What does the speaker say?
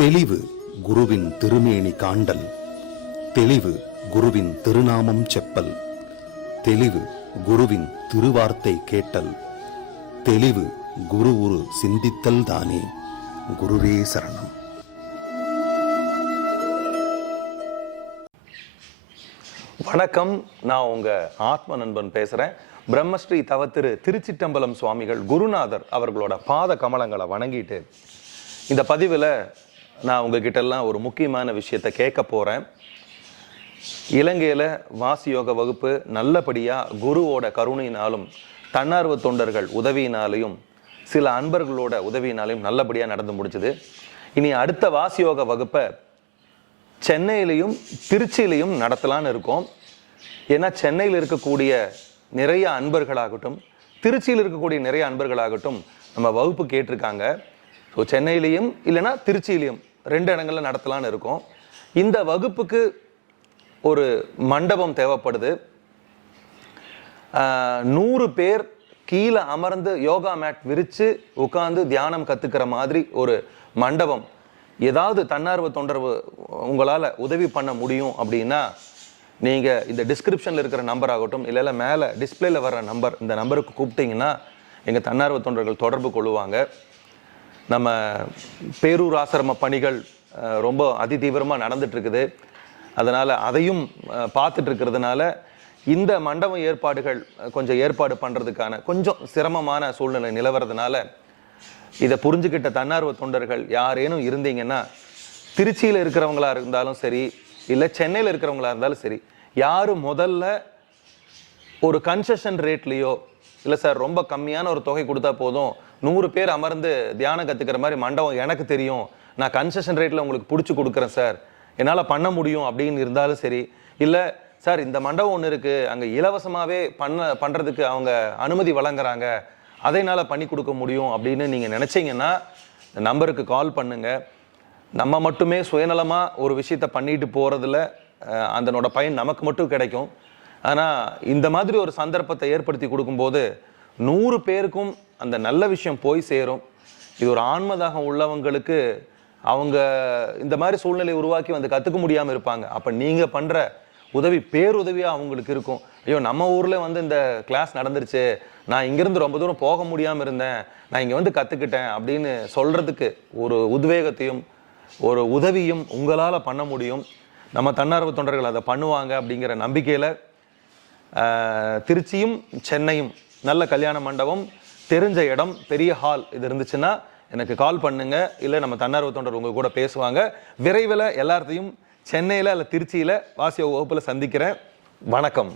தெளிவு குருவின் திருமேனி காண்டல், தெளிவு குருவின் திருநாமம் செப்பல், தெளிவு குருவின் திருவார்த்தை கேட்டல், தெளிவு குரு உரு சிந்தித்தல் தானே. குருவே சரணம். வணக்கம், நான் உங்க ஆத்ம நண்பன் பேசுறேன். பிரம்மஸ்ரீ தவத்திரு திருச்சிட்டம்பலம் சுவாமிகள் குருநாதர் அவர்களோட பாத கமலங்களை வணங்கிட்டு இந்த பதிவில் நான் உங்ககிட்ட எல்லாம் ஒரு முக்கியமான விஷயத்தை கேட்க போறேன். இலங்கையில் வாசி யோக வகுப்பு நல்லபடியாக குருவோட கருணையினாலும் தன்னார்வ தொண்டர்கள் உதவியினாலையும் சில அன்பர்களோட உதவியினாலையும் நல்லபடியாக நடந்து முடிச்சுது. இனி அடுத்த வாசி யோக வகுப்பை சென்னையிலையும் திருச்சியிலையும் நடத்தலான்னு இருக்கோம். ஏன்னா சென்னையில் இருக்கக்கூடிய நிறைய அன்பர்களாகட்டும், திருச்சியில் இருக்கக்கூடிய நிறைய அன்பர்களாகட்டும் நம்ம வகுப்பு கேட்டிருக்காங்க. ஸோ சென்னையிலையும் இல்லைன்னா திருச்சியிலையும் 2 இடங்கள்ல நடத்தலான்னு இருக்கோம். இந்த வகுப்புக்கு ஒரு மண்டபம் தேவைப்படுது. 100 பேர் கீழே அமர்ந்து யோகா மேட் விரித்து உட்காந்து தியானம் கற்றுக்கிற மாதிரி ஒரு மண்டபம் ஏதாவது தன்னார்வ தொண்டர்வு உங்களால் உதவி பண்ண முடியும் அப்படின்னா நீங்கள் இந்த டிஸ்கிரிப்ஷனில் இருக்கிற நம்பர் ஆகட்டும், இல்லை மேலே டிஸ்பிளேல வர்ற நம்பர், இந்த நம்பருக்கு கூப்பிட்டீங்கன்னா எங்கள் தன்னார்வ தொண்டர்கள் தொடர்பு கொள்ளுவாங்க. நம்ம பேரூர் ஆசிரம பணிகள் ரொம்ப அதிதீவிரமாக நடந்துட்டுருக்குது. அதனால் அதையும் பார்த்துட்டு இருக்கிறதுனால இந்த மண்டப ஏற்பாடுகள் கொஞ்சம் ஏற்பாடு பண்ணுறதுக்கான கொஞ்சம் சிரமமான சூழ்நிலை நிலவறதுனால இதை புரிஞ்சுக்கிட்ட தன்னார்வ தொண்டர்கள் யாரேனும் இருந்தீங்கன்னா, திருச்சியில் இருக்கிறவங்களா இருந்தாலும் சரி, இல்லை சென்னையில் இருக்கிறவங்களா இருந்தாலும் சரி, யார் முதல்ல ஒரு கன்செஷன் ரேட்லேயோ, இல்லை சார் ரொம்ப கம்மியான ஒரு தொகை கொடுத்தா போதும், 100 பேர் அமர்ந்து தியானம் கற்றுக்கிற மாதிரி மண்டபம் எனக்கு தெரியும், நான் கன்செஷன் ரேட்டில் உங்களுக்கு பிடிச்சி கொடுக்குறேன் சார், என்னால் பண்ண முடியும் அப்படின்னு இருந்தாலும் சரி, இல்லை சார் இந்த மண்டபம் ஒன்று இருக்குது, அங்கே இலவசமாகவே பண்ணுறதுக்கு அவங்க அனுமதி வழங்குறாங்க, அதை என்னால் பண்ணி கொடுக்க முடியும் அப்படின்னு நீங்கள் நினச்சிங்கன்னா இந்த நம்பருக்கு கால் பண்ணுங்கள். நம்ம மட்டுமே சுயநலமாக ஒரு விஷயத்தை பண்ணிட்டு போகிறதுல அதனோட பயன் நமக்கு மட்டும் கிடைக்கும். ஆனால் இந்த மாதிரி ஒரு சந்தர்ப்பத்தை ஏற்படுத்தி கொடுக்கும்போது 100 பேருக்கும் அந்த நல்ல விஷயம் போய் சேரும். இது ஒரு ஆன்மதாகம் உள்ளவங்களுக்கு அவங்க இந்த மாதிரி சூழ்நிலை உருவாக்கி வந்து கற்றுக்க முடியாமல் இருப்பாங்க. அப்போ நீங்கள் பண்ணுற உதவி பேருதவியாக அவங்களுக்கு இருக்கும். ஐயோ, நம்ம ஊரில் வந்து இந்த கிளாஸ் நடந்துருச்சு, நான் இங்கேருந்து ரொம்ப தூரம் போக முடியாமல் இருந்தேன், நான் இங்கே வந்து கற்றுக்கிட்டேன் அப்படின்னு சொல்கிறதுக்கு ஒரு உத்வேகத்தையும் ஒரு உதவியும் உங்களால் பண்ண முடியும். நம்ம தன்னார்வ தொண்டர்கள் அதை பண்ணுவாங்க அப்படிங்கிற நம்பிக்கையில் திருச்சியும் சென்னையும் நல்ல கல்யாண மண்டபம், தெரிஞ்ச இடம், பெரிய ஹால் இது இருந்துச்சுன்னா எனக்கு கால் பண்ணுங்க. இல்லை நம்ம தன்னார்வ தொண்டர் உங்க கூட பேசுவாங்க. விரைவில் எல்லாத்தையும் சென்னையில் இல்லை திருச்சியில் வாசிய வகுப்பில் சந்திக்கிறேன். வணக்கம்.